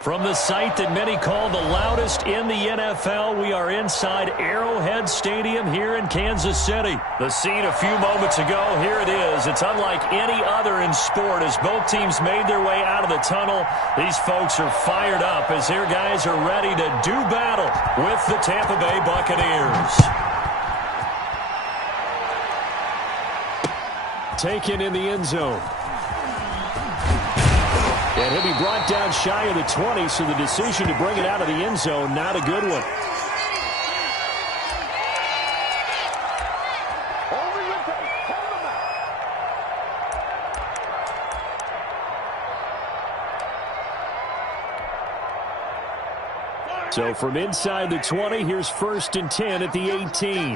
From the site that many call the loudest in the NFL, we are inside Arrowhead Stadium here in Kansas City. The scene a few moments ago, here it is. It's unlike any other in sport as both teams made their way out of the tunnel. These folks are fired up as their guys are ready to do battle with the Tampa Bay Buccaneers. Taken in the end zone. And he'll be brought down shy of the 20, so the decision to bring it out of the end zone, not a good one. So from inside the 20, here's 1st and 10 at the 18.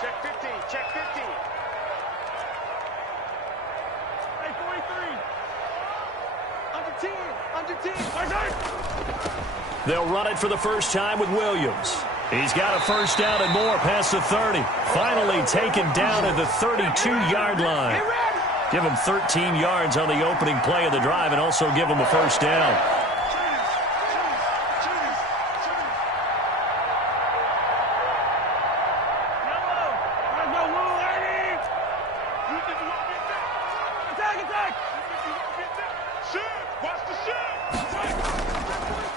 Check 15, check 15. They'll run it for the first time with Williams. He's got a first down and more past the 30. Finally taken down at the 32-yard line. Give him 13 yards on the opening play of the drive and also give him a first down.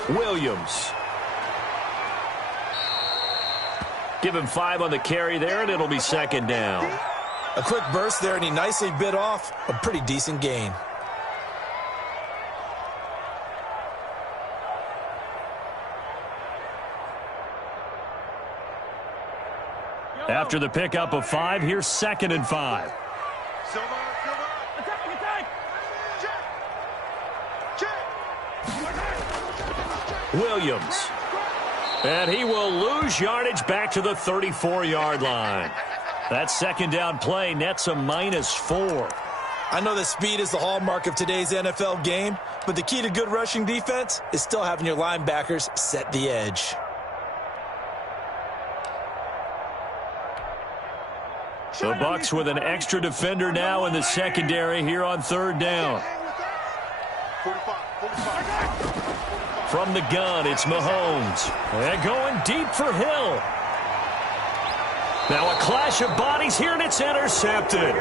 Williams. Give him 5 on the carry there, and it'll be 2nd down. A quick burst there, and he nicely bit off a pretty decent gain. After the pickup of 5, here's 2nd and 5. Williams. And he will lose yardage back to the 34-yard line. That 2nd down play nets a -4. I know that speed is the hallmark of today's NFL game, but the key to good rushing defense is still having your linebackers set the edge. The Bucs with an extra defender now in the secondary here on 3rd down. From the gun, it's Mahomes. And going deep for Hill. Now a clash of bodies here, and it's intercepted.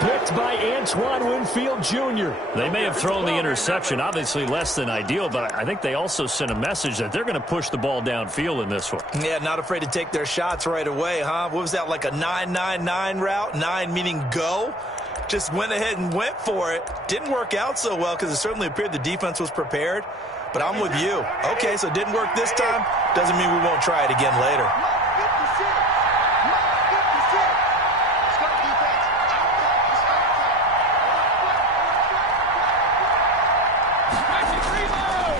Picked by Antoine Winfield Jr. They may have thrown the interception, obviously less than ideal, but I think they also sent a message that they're going to push the ball downfield in this one. Yeah, not afraid to take their shots right away, huh? What was that, like a 9-9-9 route? 9 meaning go? Just went ahead and went for it. Didn't work out so well because it certainly appeared the defense was prepared. But I'm with you. Okay, so it didn't work this time. Doesn't mean we won't try it again later.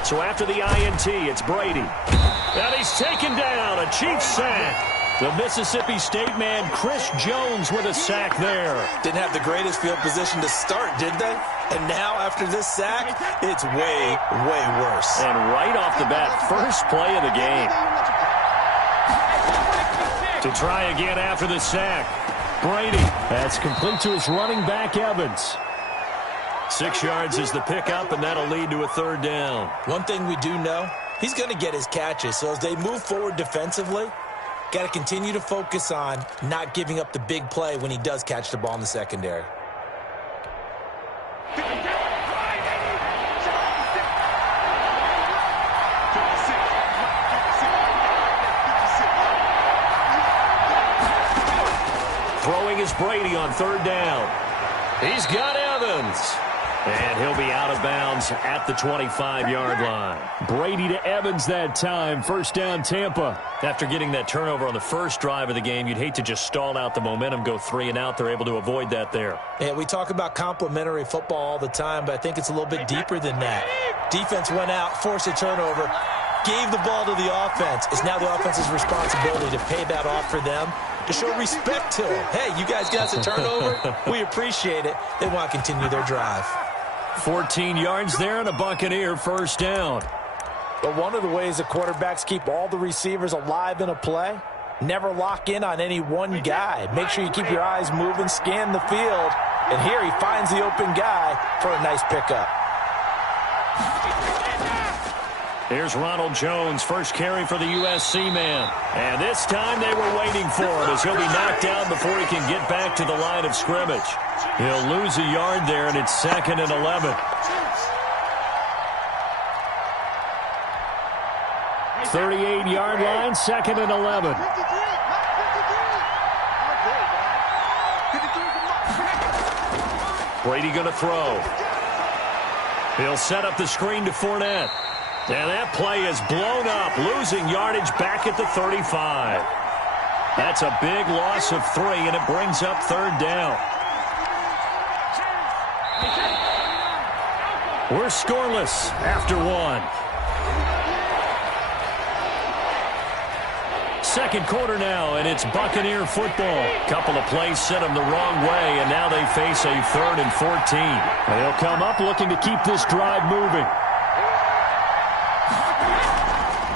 So after the INT, it's Brady. And he's taken down, a Chiefs sack. The Mississippi State man, Chris Jones, with a sack there. Didn't have the greatest field position to start, did they? And now, after this sack, it's way, way worse. And right off the bat, first play of the game. To try again after the sack. Brady. That's complete to his running back, Evans. 6 yards is the pickup, and that'll lead to a 3rd down. One thing we do know, he's going to get his catches. So as they move forward defensively, got to continue to focus on not giving up the big play when he does catch the ball in the secondary. Throwing is Brady on 3rd down. He's got Evans. And he'll be out of bounds at the 25-yard line. Brady to Evans that time. 1st down, Tampa. After getting that turnover on the first drive of the game, you'd hate to just stall out the momentum, go 3 and out. They're able to avoid that there. Yeah, we talk about complementary football all the time, but I think it's a little bit deeper than that. Defense went out, forced a turnover, gave the ball to the offense. It's now the offense's responsibility to pay that off for them, to show respect to them. Hey, you guys got us a turnover. We appreciate it. They want to continue their drive. 14 yards there and a Buccaneer 1st down. But one of the ways the quarterbacks keep all the receivers alive in a play, never lock in on any one guy. Make sure you keep your eyes moving, scan the field. And here he finds the open guy for a nice pickup. Here's Ronald Jones, first carry for the USC man. And this time they were waiting for him as he'll be knocked down before he can get back to the line of scrimmage. He'll lose a yard there, and it's 2nd and 11. 38-yard line, 2nd and 11. Brady going to throw. He'll set up the screen to Fournette. And that play is blown up, losing yardage back at the 35. That's a big loss of 3, and it brings up 3rd down. We're scoreless after 1. Second quarter now, and it's Buccaneer football. Couple of plays sent them the wrong way, and now they face a 3rd and 14. They'll come up looking to keep this drive moving.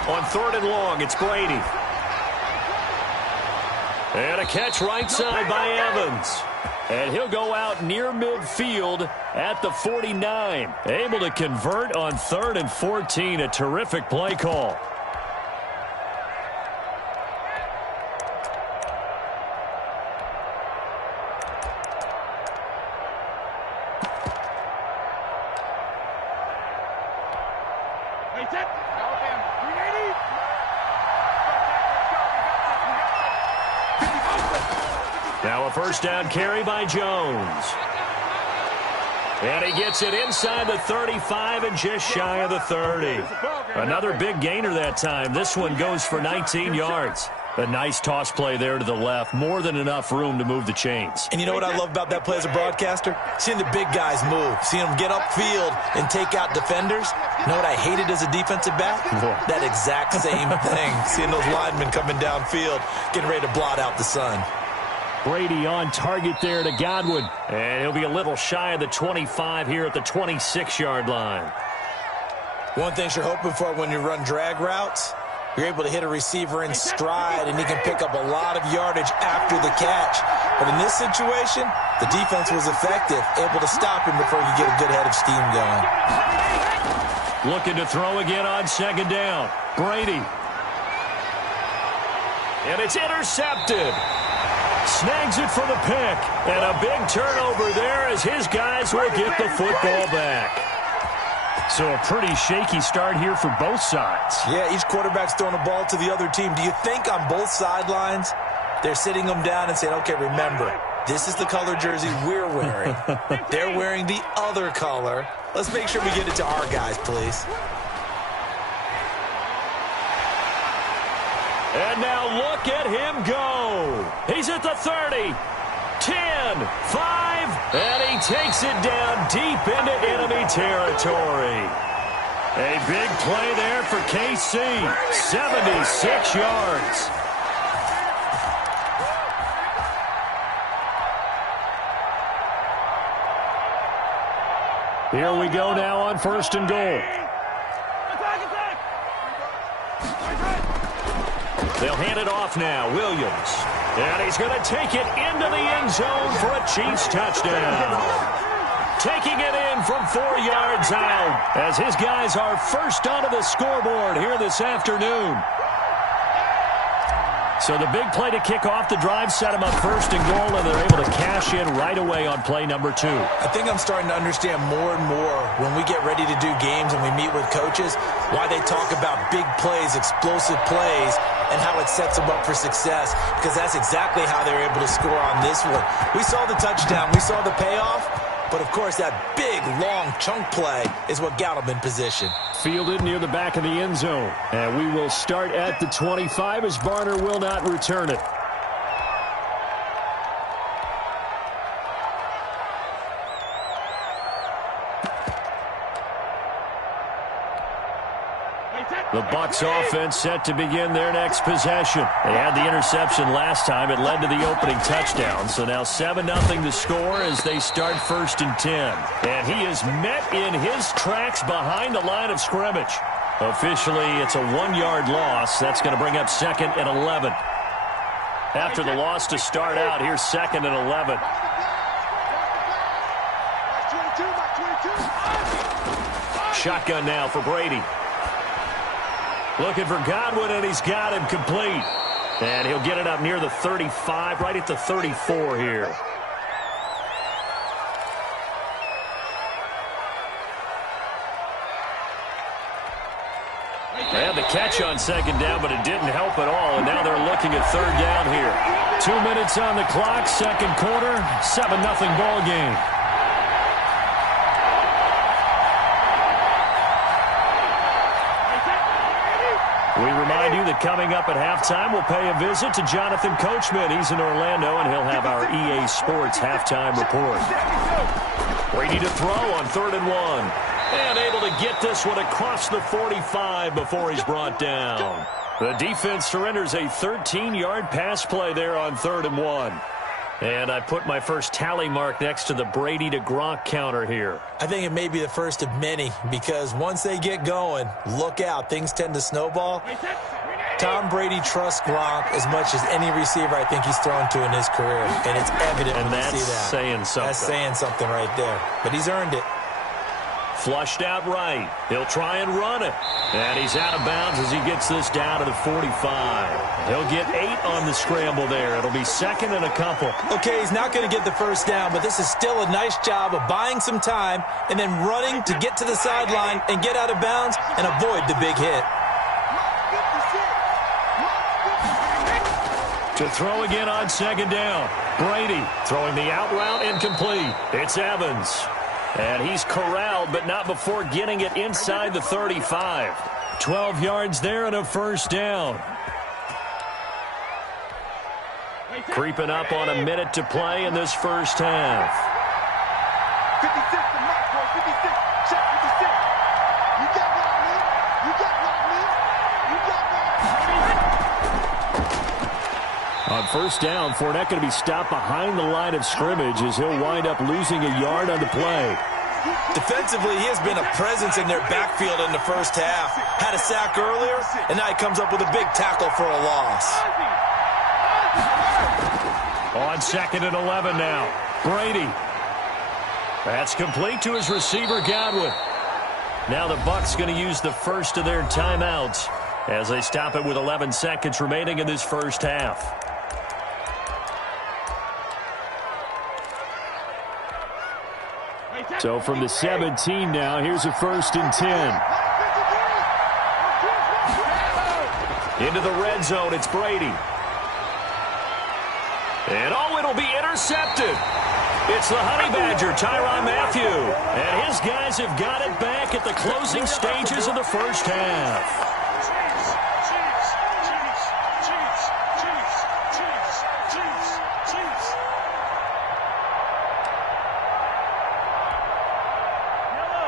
On 3rd and long, it's Brady. And a catch right side by Evans. And he'll go out near midfield at the 49. Able to convert on 3rd and 14. A terrific play call. Now a first down carry by Jones. And he gets it inside the 35 and just shy of the 30. Another big gainer that time. This one goes for 19 yards. A nice toss play there to the left. More than enough room to move the chains. And you know what I love about that play as a broadcaster? Seeing the big guys move. Seeing them get upfield and take out defenders. You know what I hated as a defensive back? That exact same thing. Seeing those linemen coming downfield, getting ready to blot out the sun. Brady on target there to Godwin. And he'll be a little shy of the 25 here at the 26-yard line. One thing you're hoping for when you run drag routes, you're able to hit a receiver in stride, and he can pick up a lot of yardage after the catch. But in this situation, the defense was effective, able to stop him before he could get a good head of steam going. Looking to throw again on 2nd down. Brady. And it's intercepted. Snags it for the pick. And a big turnover there as his guys will get the football back. So a pretty shaky start here for both sides. Yeah, each quarterback's throwing the ball to the other team. Do you think on both sidelines they're sitting them down and saying, okay, remember, this is the color jersey we're wearing. They're wearing the other color. Let's make sure we get it to our guys, please. And now look at him go. He's at the 30, 10, 5, and he takes it down deep into enemy territory. A big play there for KC, 76 yards. Here we go now on 1st and goal. They'll hand it off now. Williams. And he's going to take it into the end zone for a Chiefs touchdown. Taking it in from 4 yards out as his guys are first onto the scoreboard here this afternoon. So the big play to kick off the drive set them up 1st and goal, and they're able to cash in right away on play number 2. I think I'm starting to understand more and more when we get ready to do games and we meet with coaches why they talk about big plays, explosive plays, and how it sets them up for success, because that's exactly how they were able to score on this one. We saw the touchdown. We saw the payoff. But, of course, that big, long chunk play is what got him in position. Fielded near the back of the end zone. And we will start at the 25 as Barner will not return it. The Bucs offense set to begin their next possession. They had the interception last time. It led to the opening touchdown. So now 7-0 to score as they start 1st and 10. And he is met in his tracks behind the line of scrimmage. Officially, it's a 1-yard loss. That's going to bring up 2nd and 11. After the loss to start out, here's 2nd and 11. shotgun now for Brady. Looking for Godwin, and he's got him complete. And he'll get it up near the 35, right at the 34 here. They had the catch on second down, but it didn't help at all, and now they're looking at third down here. 2 minutes on the clock, second quarter, 7-0 ball game. We remind you that coming up at halftime, we'll pay a visit to Jonathan Coachman. He's in Orlando, and he'll have our EA Sports halftime report. Brady to throw on 3rd and 1. And able to get this one across the 45 before he's brought down. The defense surrenders a 13-yard pass play there on 3rd and 1. And I put my first tally mark next to the Brady to Gronk counter here. I think it may be the first of many, because once they get going, look out, things tend to snowball. Tom Brady trusts Gronk as much as any receiver I think he's thrown to in his career, and it's evident when you see that. And that's saying something. That's saying something right there, but he's earned it. Flushed out right. He'll try and run it. And he's out of bounds as he gets this down to the 45. He'll get 8 on the scramble there. It'll be second and a couple. Okay, he's not going to get the first down, but this is still a nice job of buying some time and then running to get to the sideline and get out of bounds and avoid the big hit. To throw again on second down. Brady throwing the out route incomplete. It's Evans. And he's corralled, but not before getting it inside the 35. 12 yards there and a first down. Creeping up on a minute to play in this first half. 56 to Mike, boy. 56. Check 56. You got what, man? You got what, man? You got what? On first down, Fournette going to be stopped behind the line of scrimmage as he'll wind up losing a yard on the play. Defensively, he has been a presence in their backfield in the first half. Had a sack earlier, and now he comes up with a big tackle for a loss. On 2nd and 11 now. Brady. That's complete to his receiver, Godwin. Now the Bucs going to use the first of their timeouts as they stop it with 11 seconds remaining in this first half. So from the 17 now, here's a 1st and 10. Into the red zone, it's Brady. And oh, it'll be intercepted. It's the Honey Badger, Tyrann Mathieu. And his guys have got it back at the closing stages of the first half.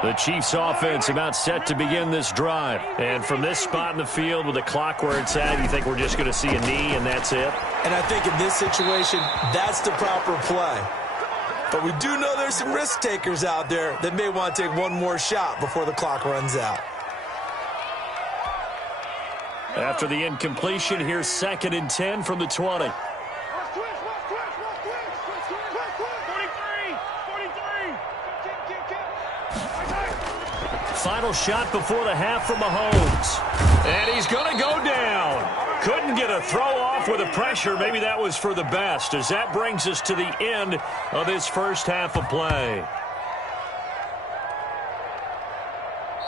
The Chiefs offense about set to begin this drive. And from this spot in the field with the clock where it's at, you think we're just going to see a knee and that's it? And I think in this situation, that's the proper play. But we do know there's some risk takers out there that may want to take one more shot before the clock runs out. After the incompletion, here's 2nd and 10 from the 20. Final shot before the half from Mahomes. And he's going to go down. Couldn't get a throw off with the pressure. Maybe that was for the best, as that brings us to the end of this first half of play.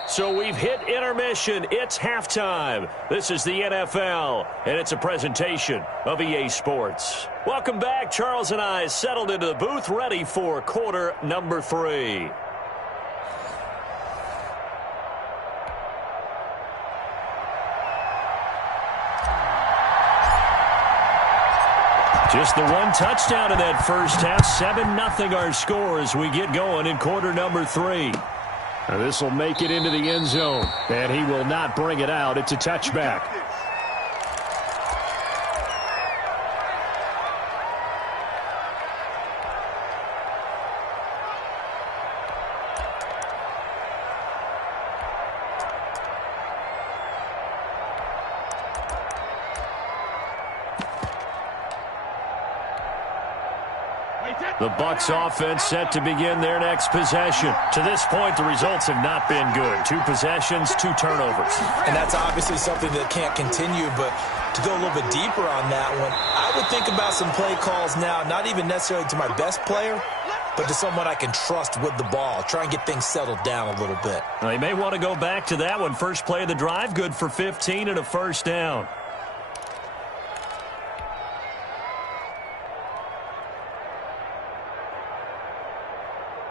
So we've hit intermission. It's halftime. This is the NFL, and it's a presentation of EA Sports. Welcome back. Charles and I settled into the booth, ready for quarter number 3. Just the one touchdown in that first half. 7-0 our score as we get going in quarter number 3. Now this will make it into the end zone, and he will not bring it out. It's a touchback. The Bucs offense set to begin their next possession. To this point, the results have not been good. 2 possessions, 2 turnovers. And that's obviously something that can't continue, but to go a little bit deeper on that one, I would think about some play calls now, not even necessarily to my best player, but to someone I can trust with the ball. Try and get things settled down a little bit. Well, you may want to go back to that one. First play of the drive, good for 15 and a first down.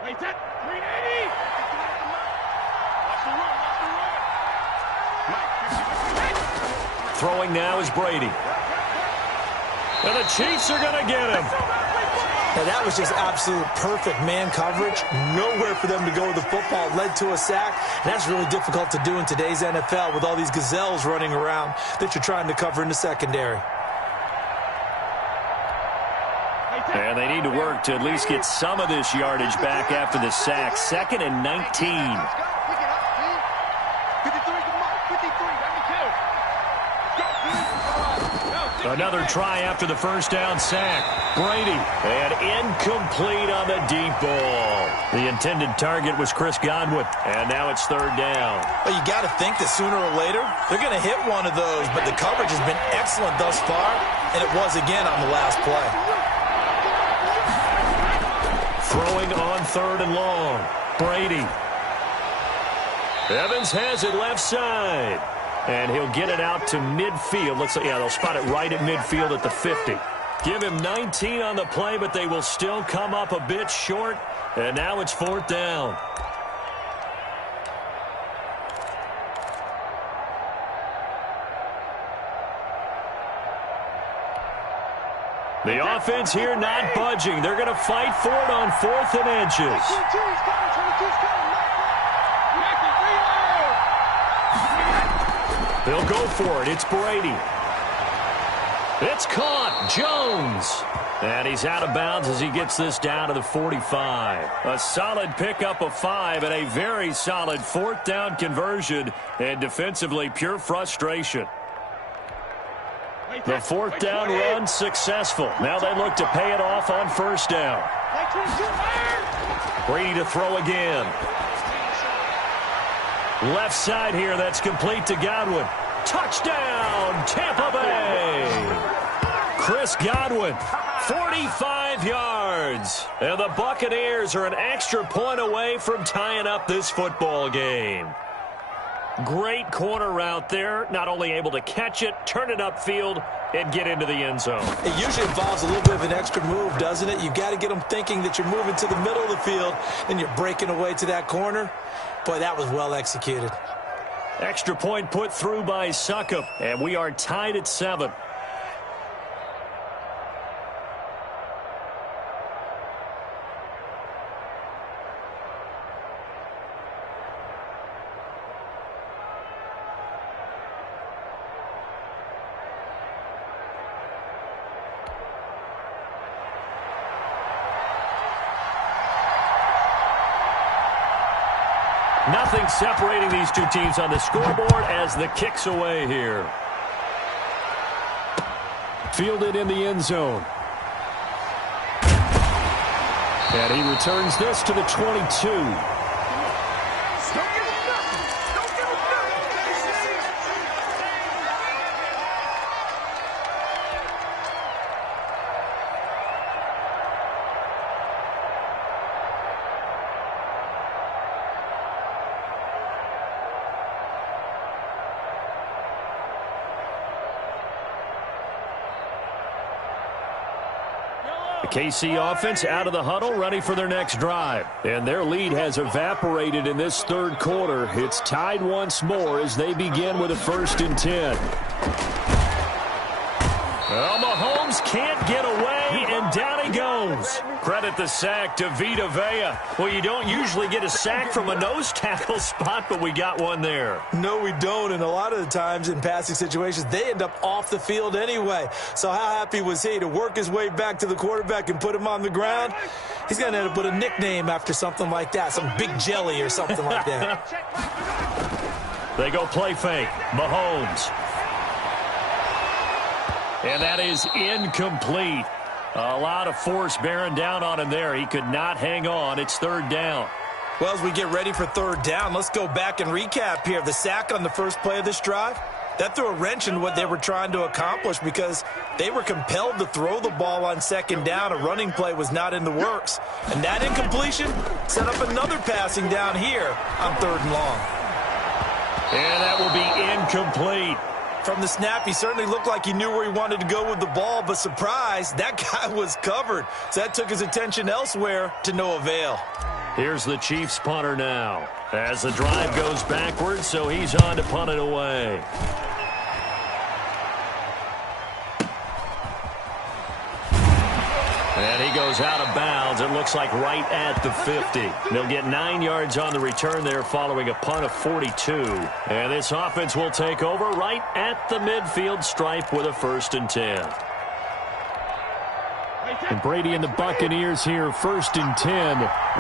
Wait, that 380. Watch the run. Throwing now is Brady. And the Chiefs are going to get him. Now, that was just absolute perfect man coverage. Nowhere for them to go with the football. Led to a sack. And that's really difficult to do in today's NFL with all these gazelles running around that you're trying to cover in the secondary. And they need to work to at least get some of this yardage back after the sack. 2nd and 19. Another try after the first down sack. Brady, and incomplete on the deep ball. The intended target was Chris Godwin, and now it's 3rd down. Well, you got to think that sooner or later they're going to hit one of those, but the coverage has been excellent thus far, and it was again on the last play. Throwing on 3rd and long. Brady. Evans has it left side. And he'll get it out to midfield. Looks like, yeah, they'll spot it right at midfield at the 50. Give him 19 on the play, but they will still come up a bit short. And now it's 4th down. The offense here not budging. They're going to fight for it on 4th and inches. They'll go for it. It's Brady. It's caught. Jones. And he's out of bounds as he gets this down to the 45. A solid pickup of 5 and a very solid 4th down conversion. And defensively, pure frustration. The 4th down run successful. Now they look to pay it off on 1st down. Brady to throw again. Left side here, that's complete to Godwin. Touchdown, Tampa Bay. Chris Godwin, 45 yards. And the Buccaneers are an extra point away from tying up this football game. Great corner route there. Not only able to catch it, turn it upfield, and get into the end zone. It usually involves a little bit of an extra move, doesn't it? You've got to get them thinking that you're moving to the middle of the field and you're breaking away to that corner. Boy, that was well executed. Extra point put through by Succop, and we are tied at 7. Nothing separating these two teams on the scoreboard as the kick's away here. Fielded in the end zone. And he returns this to the 22. The KC offense out of the huddle, ready for their next drive. And their lead has evaporated in this 3rd quarter. It's tied once more as they begin with a 1st and 10. Well, Mahomes can't get away, and down he goes. Credit the sack to Vita Vea. Well, you don't usually get a sack from a nose tackle spot, but we got one there. No, we don't, and a lot of the times in passing situations, they end up off the field anyway. So how happy was he to work his way back to the quarterback and put him on the ground? He's going to end up with a nickname after something like that, some Big Jelly or something like that. They go play fake. Mahomes. And that is incomplete. A lot of force bearing down on him there. He could not hang on. It's third down. Well, as we get ready for third down, let's go back and recap here. The sack on the first play of this drive, that threw a wrench in what they were trying to accomplish because they were compelled to throw the ball on second down. A running play was not in the works. And that incompletion set up another passing down here on third and long. And that will be incomplete. From the snap, he certainly looked like he knew where he wanted to go with the ball, but surprise, that guy was covered. So that took his attention elsewhere to no avail. Here's the Chiefs punter now as the drive goes backwards, so he's on to punt it away. And he goes out of bounds. It looks like right at the 50. They'll get 9 yards on the return there following a punt of 42. And this offense will take over right at the midfield stripe with a 1st and 10. And Brady and the Buccaneers here, 1st and 10,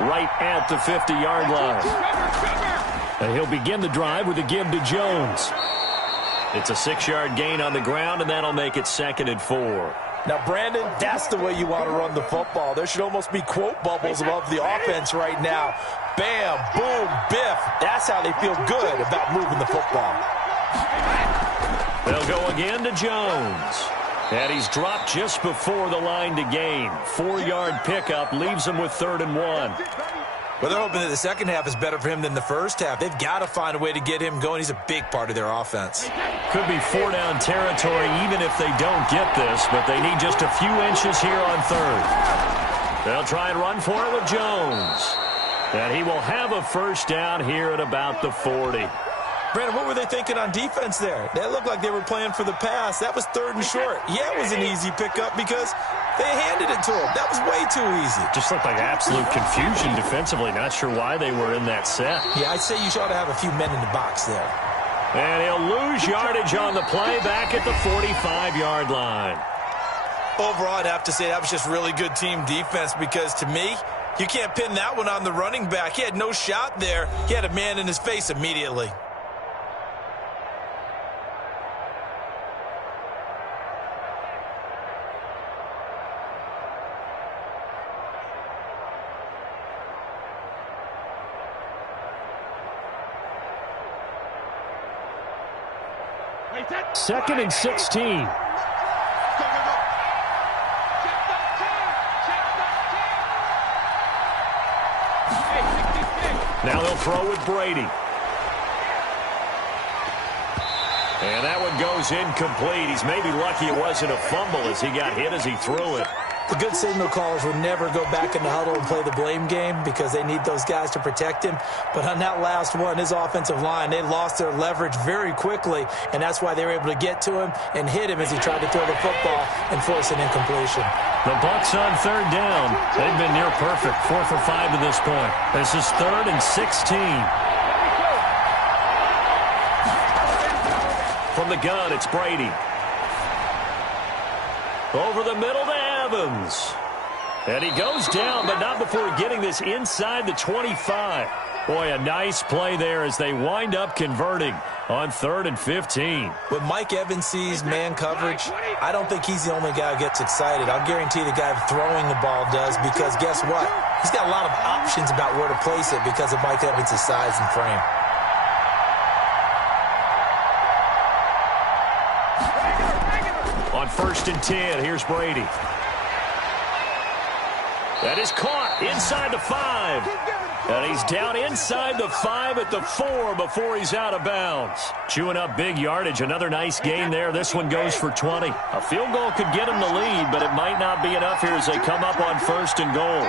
right at the 50-yard line. And he'll begin the drive with a give to Jones. It's a 6-yard gain on the ground, and that'll make it 2nd and 4. Now, Brandon, that's the way you want to run the football. There should almost be quote bubbles above the offense right now. Bam, boom, biff. That's how they feel good about moving the football. They'll go again to Jones. And he's dropped just before the line to gain. 4-yard pickup leaves him with 3rd and 1. Well, they're hoping that the second half is better for him than the first half. They've got to find a way to get him going. He's a big part of their offense. Could be 4-down territory even if they don't get this, but they need just a few inches here on 3rd. They'll try and run for it with Jones. And he will have a 1st down here at about the 40. Brandon, what were they thinking on defense there? That looked like they were playing for the pass. That was 3rd and short. Yeah, it was an easy pickup because they handed it to him. That was way too easy. Just looked like absolute confusion defensively. Not sure why they were in that set. Yeah, I'd say you ought to have a few men in the box there. And he'll lose yardage on the play back at the 45-yard line. Overall, I'd have to say that was just really good team defense because, to me, you can't pin that one on the running back. He had no shot there. He had a man in his face immediately. Second and 16. Now they'll throw with Brady. And that one goes incomplete. He's maybe lucky it wasn't a fumble as he got hit as he threw it. The good signal callers would never go back in the huddle and play the blame game because they need those guys to protect him. But on that last one, his offensive line, they lost their leverage very quickly, and that's why they were able to get to him and hit him as he tried to throw the football and force an incompletion. The Bucs on 3rd down. They've been near perfect, 4 for 5 to this point. This is 3rd and 16. From the gun, it's Brady. Over the middle to Evans. And he goes down, but not before getting this inside the 25. Boy, a nice play there as they wind up converting on 3rd and 15. When Mike Evans sees man coverage, I don't think he's the only guy who gets excited. I'll guarantee the guy throwing the ball does because guess what? He's got a lot of options about where to place it because of Mike Evans' size and frame. On 1st and 10, here's Brady. That is caught inside the 5. And he's down inside the 5 at the 4 before he's out of bounds. Chewing up big yardage. Another nice gain there. This one goes for 20. A field goal could get him the lead, but it might not be enough here as they come up on 1st and goal.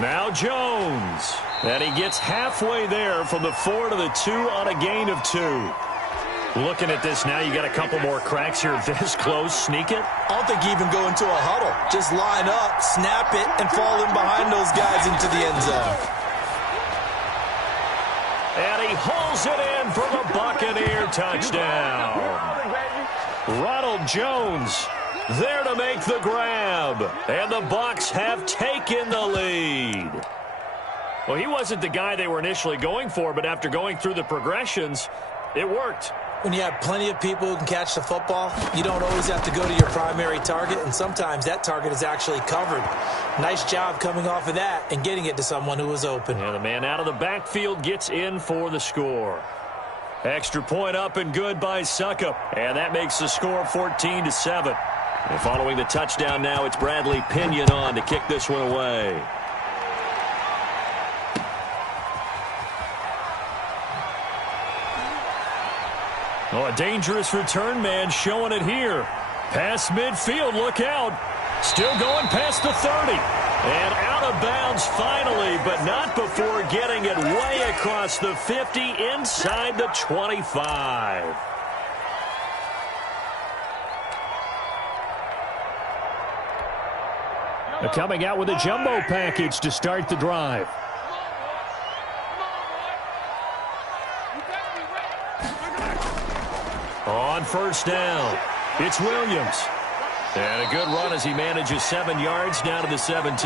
Now Jones. And he gets halfway there from the 4 to the 2 on a gain of 2. Looking at this now, you got a couple more cracks here this close. Sneak it? I don't think you even go into a huddle. Just line up, snap it, and fall in behind those guys into the end zone. And he hauls it in for the Buccaneer touchdown. Ronald Jones there to make the grab. And the Bucs have taken the lead. Well, he wasn't the guy they were initially going for, but after going through the progressions, it worked. When you have plenty of people who can catch the football, you don't always have to go to your primary target, and sometimes that target is actually covered. Nice job coming off of that and getting it to someone who was open. And the man out of the backfield gets in for the score. Extra point up and good by Suckup, and that makes the score 14-7. And following the touchdown now, it's Bradley Pinion on to kick this one away. Oh, a dangerous return man showing it here. Past midfield, look out. Still going past the 30. And out of bounds finally, but not before getting it way across the 50 inside the 25. They're coming out with a jumbo package to start the drive. On first down, it's Williams. And a good run as he manages 7 yards down to the 17.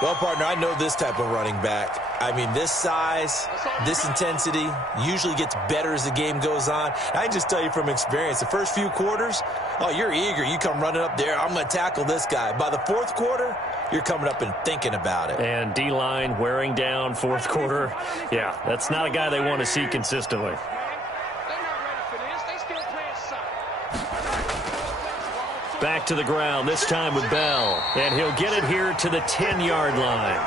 Well, partner, I know this type of running back. I mean, this size, this intensity usually gets better as the game goes on. I can just tell you from experience, the first few quarters, oh, you're eager. You come running up there, I'm going to tackle this guy. By the fourth quarter, you're coming up and thinking about it. And D-line wearing down fourth quarter. Yeah, that's not a guy they want to see consistently. Back to the ground, this time with Bell. And he'll get it here to the 10-yard line.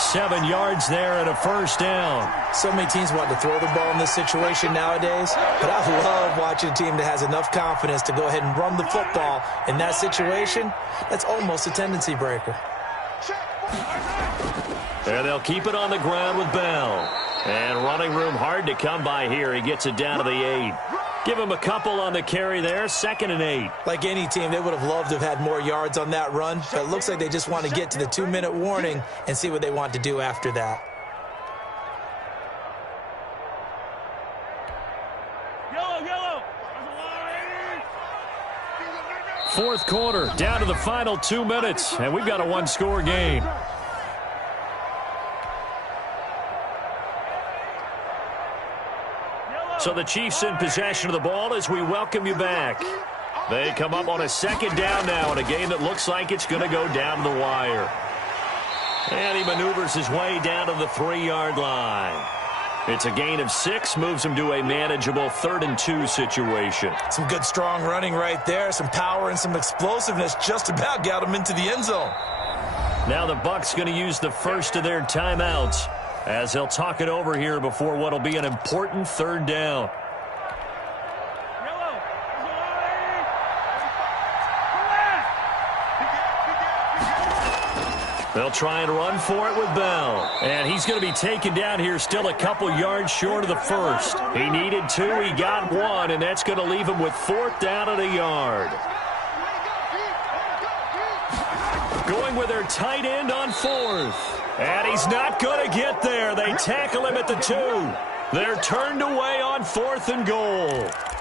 7 yards there and a first down. So many teams want to throw the ball in this situation nowadays, but I love watching a team that has enough confidence to go ahead and run the football. In that situation, that's almost a tendency breaker. And they'll keep it on the ground with Bell. And running room hard to come by here. He gets it down to the 8. Give him a couple on the carry there, 2nd and 8. Like any team, they would have loved to have had more yards on that run, but it looks like they just want to get to the 2-minute warning and see what they want to do after that. Fourth quarter, down to the final 2 minutes, and we've got a one-score game. So the Chiefs in possession of the ball as we welcome you back. They come up on a 2nd down now in a game that looks like it's going to go down to the wire. And he maneuvers his way down to the 3-yard line. It's a gain of 6, moves him to a manageable 3rd and 2 situation. Some good strong running right there, some power and some explosiveness just about got him into the end zone. Now the Bucs going to use the first of their timeouts as they'll talk it over here before what will be an important 3rd down. They'll try and run for it with Bell. And he's going to be taken down here still a couple yards short of the first. He needed 2, he got 1, and that's going to leave him with 4th down at a yard. Going with their tight end on 4th. And he's not going to get there. They tackle him at the 2. They're turned away on 4th and goal.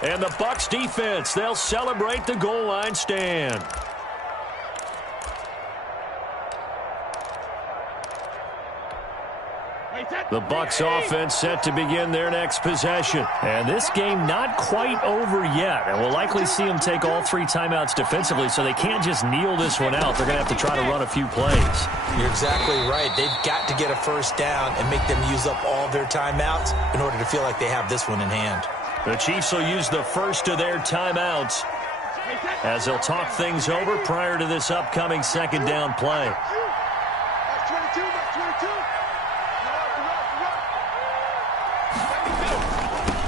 And the Bucs defense, they'll celebrate the goal line stand. The Bucs offense set to begin their next possession. And this game not quite over yet. And we'll likely see them take all 3 timeouts defensively, so they can't just kneel this one out. They're going to have to try to run a few plays. You're exactly right. They've got to get a first down and make them use up all their timeouts in order to feel like they have this one in hand. The Chiefs will use the first of their timeouts as they'll talk things over prior to this upcoming 2nd down play.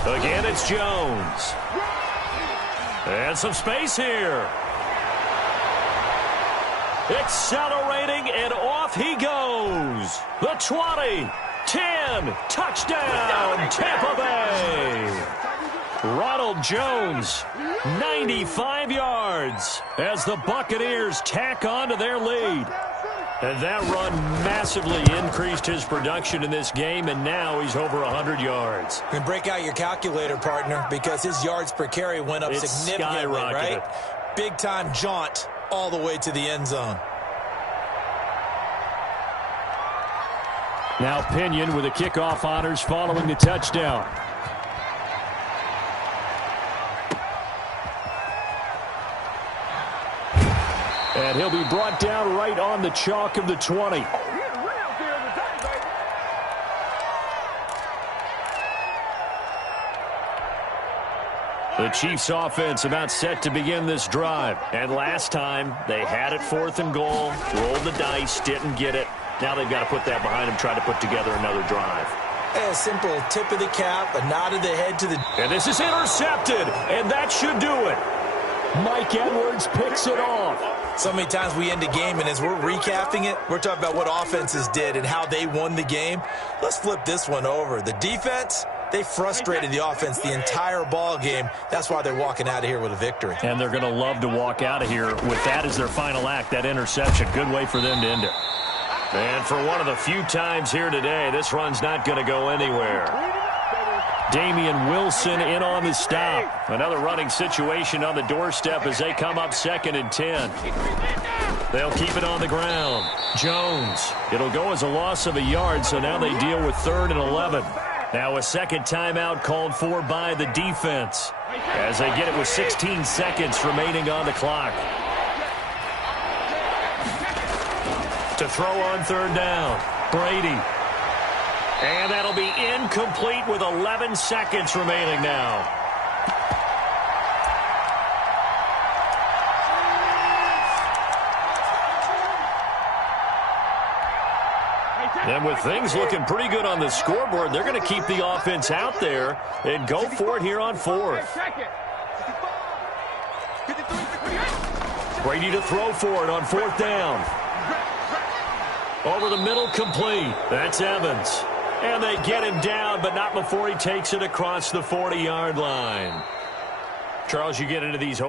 Again, it's Jones. And some space here. Accelerating, and off he goes. The 20, 10, touchdown, Tampa Bay. Ronald Jones, 95 yards as the Buccaneers tack on to their lead. And that run massively increased his production in this game, and now he's over 100 yards. You can break out your calculator, partner, because his yards per carry went up significantly, right? Big-time jaunt all the way to the end zone. Now Pinion with the kickoff honors following the touchdown. And he'll be brought down right on the chalk of the 20. The Chiefs offense about set to begin this drive. And last time, they had it 4th and goal, rolled the dice, didn't get it. Now they've got to put that behind them, try to put together another drive. A simple tip of the cap, a nod of the head to the... And this is intercepted, and that should do it. Mike Edwards picks it off. So many times we end a game, and as we're recapping it, we're talking about what offenses did and how they won the game. Let's flip this one over. The defense, they frustrated the offense the entire ball game. That's why they're walking out of here with a victory. And they're going to love to walk out of here with that as their final act, that interception. Good way for them to end it. And for one of the few times here today, this run's not going to go anywhere. Damian Wilson in on the stop. Another running situation on the doorstep as they come up 2nd and 10. They'll keep it on the ground. Jones. It'll go as a loss of a yard, so now they deal with 3rd and 11. Now a second timeout called for by the defense as they get it with 16 seconds remaining on the clock. To throw on 3rd down. Brady. And that'll be incomplete with 11 seconds remaining now. And with things looking pretty good on the scoreboard, they're going to keep the offense out there and go for it here on 4th. Brady to throw for it on 4th down. Over the middle, complete. That's Evans. And they get him down, but not before he takes it across the 40-yard line. Charles, you get into these...